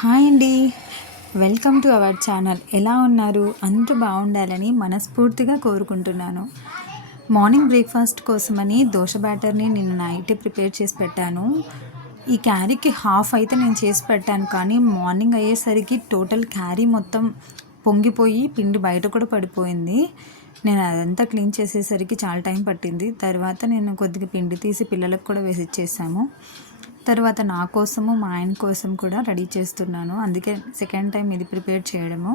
Hi అండి. Welcome to our channel. ఎలా ఉన్నారు? అందరూ బాగుండాలని మనస్ఫూర్తిగా కోరుకుంటున్నాను. మార్నింగ్ బ్రేక్ఫాస్ట్ కోసమని దోశ బ్యాటర్ని నేను నైటే ప్రిపేర్ చేసి పెట్టాను. ఈ క్యారీకి హాఫ్ అయితే నేను చేసి పెట్టాను, కానీ మార్నింగ్ అయ్యేసరికి టోటల్ క్యారీ మొత్తం పొంగిపోయి పిండి బయట కూడా పడిపోయింది. నేను అదంతా క్లీన్ చేసేసరికి చాలా టైం పట్టింది. తర్వాత నేను కొద్దిగా పిండి తీసి పిల్లలకు కూడా వేసి ఇచ్చేసాము. తర్వాత నా కోసము మా ఆయన కోసం కూడా రెడీ చేస్తున్నాను. అందుకే సెకండ్ టైం ఇది ప్రిపేర్ చేయడము.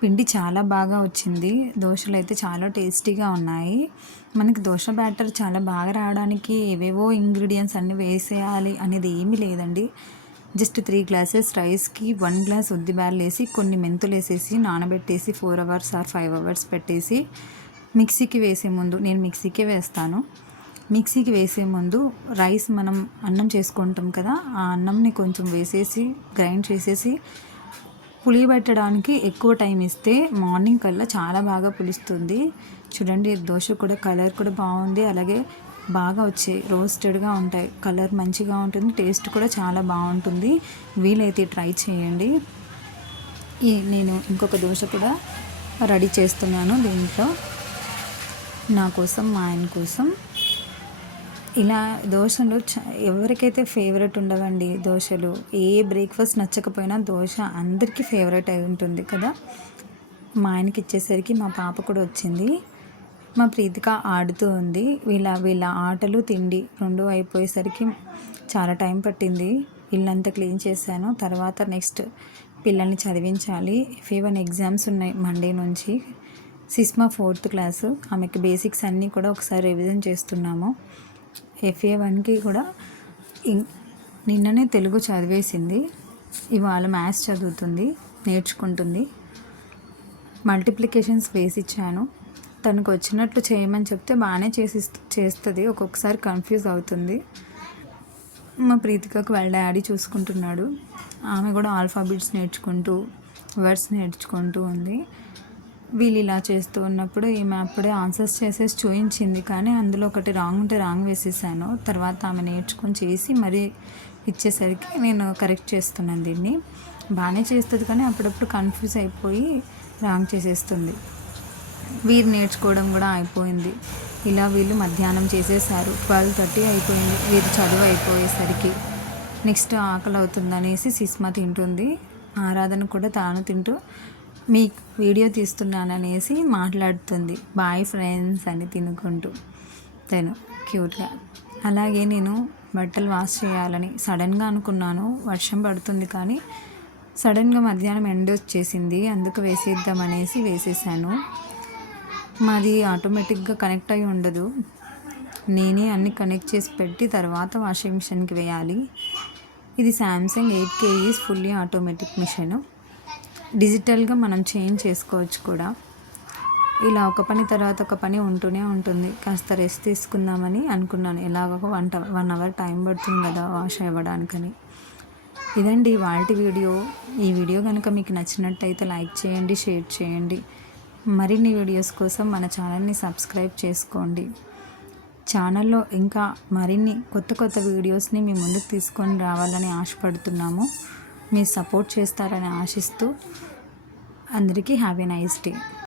పిండి చాలా బాగా వచ్చింది. దోశలు అయితే చాలా టేస్టీగా ఉన్నాయి. మనకి దోశ బ్యాటర్ చాలా బాగా రావడానికి ఏవేవో ఇంగ్రీడియంట్స్ అన్నీ వేసేయాలి అనేది ఏమీ లేదండి. జస్ట్ 3 గ్లాసెస్ రైస్కి 1 గ్లాస్ ఉద్దిబ్యాళ్ళు వేసి కొన్ని మెంతులు వేసేసి నానబెట్టేసి 4 అవర్స్ ఆర్ 5 అవర్స్ పెట్టేసి మిక్సీకి వేసే ముందు, నేను మిక్సీకే వేస్తాను, మిక్సీకి వేసే ముందు రైస్ మనం అన్నం చేసుకుంటాం కదా, ఆ అన్నంని కొంచెం వేసేసి గ్రైండ్ చేసేసి పులియబెట్టడానికి ఎక్కువ టైం ఇస్తే మార్నింగ్ కల్లా చాలా బాగా పులుస్తుంది. చూడండి, దోశ కూడా కలర్ కూడా బాగుంది. అలాగే బాగా వచ్చాయి, రోస్టెడ్గా ఉంటాయి, కలర్ మంచిగా ఉంటుంది, టేస్ట్ కూడా చాలా బాగుంటుంది. వీలైతే ట్రై చేయండి. నేను ఇంకొక దోశ కూడా రెడీ చేస్తున్నాను. దీంట్లో నా కోసం, మా ఆయన కోసం. ఇలా దోశలు ఎవరికైతే ఫేవరెట్ ఉండవండి దోశలు. ఏ బ్రేక్ఫాస్ట్ నచ్చకపోయినా దోశ అందరికీ ఫేవరెట్ అయి ఉంటుంది కదా. మా ఆయనకి ఇచ్చేసరికి మా పాప కూడా వచ్చింది. మా ప్రీతిక ఆడుతూ ఉంది. వీళ్ళ ఆటలు తిండి రెండు అయిపోయేసరికి చాలా టైం పట్టింది. ఇల్లంతా క్లీన్ చేశాను. తర్వాత నెక్స్ట్ పిల్లల్ని చదివించాలి. FA1 ఎగ్జామ్స్ ఉన్నాయి మండే నుంచి. సిస్మా 4th క్లాసు, ఆమెకి బేసిక్స్ అన్నీ కూడా ఒకసారి రివిజన్ చేస్తున్నాము. FA1కి కూడా నిన్ననే తెలుగు చదివేసింది, ఇవాళ మ్యాథ్స్ చదువుతుంది, నేర్చుకుంటుంది. మల్టిప్లికేషన్స్ వేసి ఇచ్చాను. తనకు వచ్చినట్లు చేయమని చెప్తే బాగానే చేస్తుంది. ఒక్కొక్కసారి కన్ఫ్యూజ్ అవుతుంది. మా ప్రీతికకు వాళ్ళ డాడీ చూసుకుంటున్నాడు. ఆమె కూడా ఆల్ఫాబెట్స్ నేర్చుకుంటూ, వర్డ్స్ నేర్చుకుంటూ ఉంది. వీళ్ళు ఇలా చేస్తూ ఉన్నప్పుడు ఈమె అప్పుడే ఆన్సర్స్ చేసేసి చూయించింది, కానీ అందులో ఒకటి రాంగ్ ఉంటే రాంగ్ వేసేసాను. తర్వాత ఆమె నేర్చుకొని చేసి మరీ ఇచ్చేసరికి నేను కరెక్ట్ చేస్తున్నాను. దీన్ని బాగానే చేస్తుంది, కానీ అప్పుడప్పుడు కన్ఫ్యూజ్ అయిపోయి రాంగ్ చేసేస్తుంది. వీరు నేర్చుకోవడం కూడా అయిపోయింది. ఇలా వీళ్ళు మధ్యాహ్నం చేసేసారు. 12:30 అయిపోయింది వీరు చదువు అయిపోయేసరికి. నెక్స్ట్ ఆకలి అవుతుందనేసి సిస్మా తింటుంది. ఆరాధన కూడా తాను తింటూ మీ వీడియో తీస్తున్నాననేసి మాట్లాడుతుంది. బాయ్ ఫ్రెండ్స్ అని తినుకుంటూ తను క్యూట్గా. అలాగే నేను బట్టలు వాష్ చేయాలని సడన్గా అనుకున్నాను. వర్షం పడుతుంది, కానీ సడన్గా మధ్యాహ్నం ఎండ వచ్చేసింది. అందుకు వేసేద్దామనేసి వేసేసాను. మాది ఆటోమేటిక్గా కనెక్ట్ అయి ఉండదు. నేనే అన్ని కనెక్ట్ చేసి పెట్టి తర్వాత వాషింగ్ మిషన్కి వేయాలి. ఇది Samsung 8 kg fully automatic machine. డిజిటల్గా మనం చేంజ్ చేసుకోవచ్చు కూడా. ఇలా ఒక పని తర్వాత ఒక పని ఉంటూనే ఉంటుంది. కాస్త రెస్ట్ తీసుకుందామని అనుకున్నాను. ఎలాగో 1 అవర్ టైం పడుతుంది కదా వాష్ అవ్వడానికని. ఇదండి వాటి వీడియో. ఈ వీడియో కనుక మీకు నచ్చినట్టయితే లైక్ చేయండి, షేర్ చేయండి. మరిన్ని వీడియోస్ కోసం మన ఛానల్ని సబ్స్క్రైబ్ చేసుకోండి. ఛానల్లో ఇంకా మరిన్ని కొత్త వీడియోస్ని మీ ముందుకు తీసుకొని రావాలని ఆశపడుతున్నాము. మీరు సపోర్ట్ చేస్తారని ఆశిస్తూ అందరికీ హ్యావ్ ఎ నైస్ డే.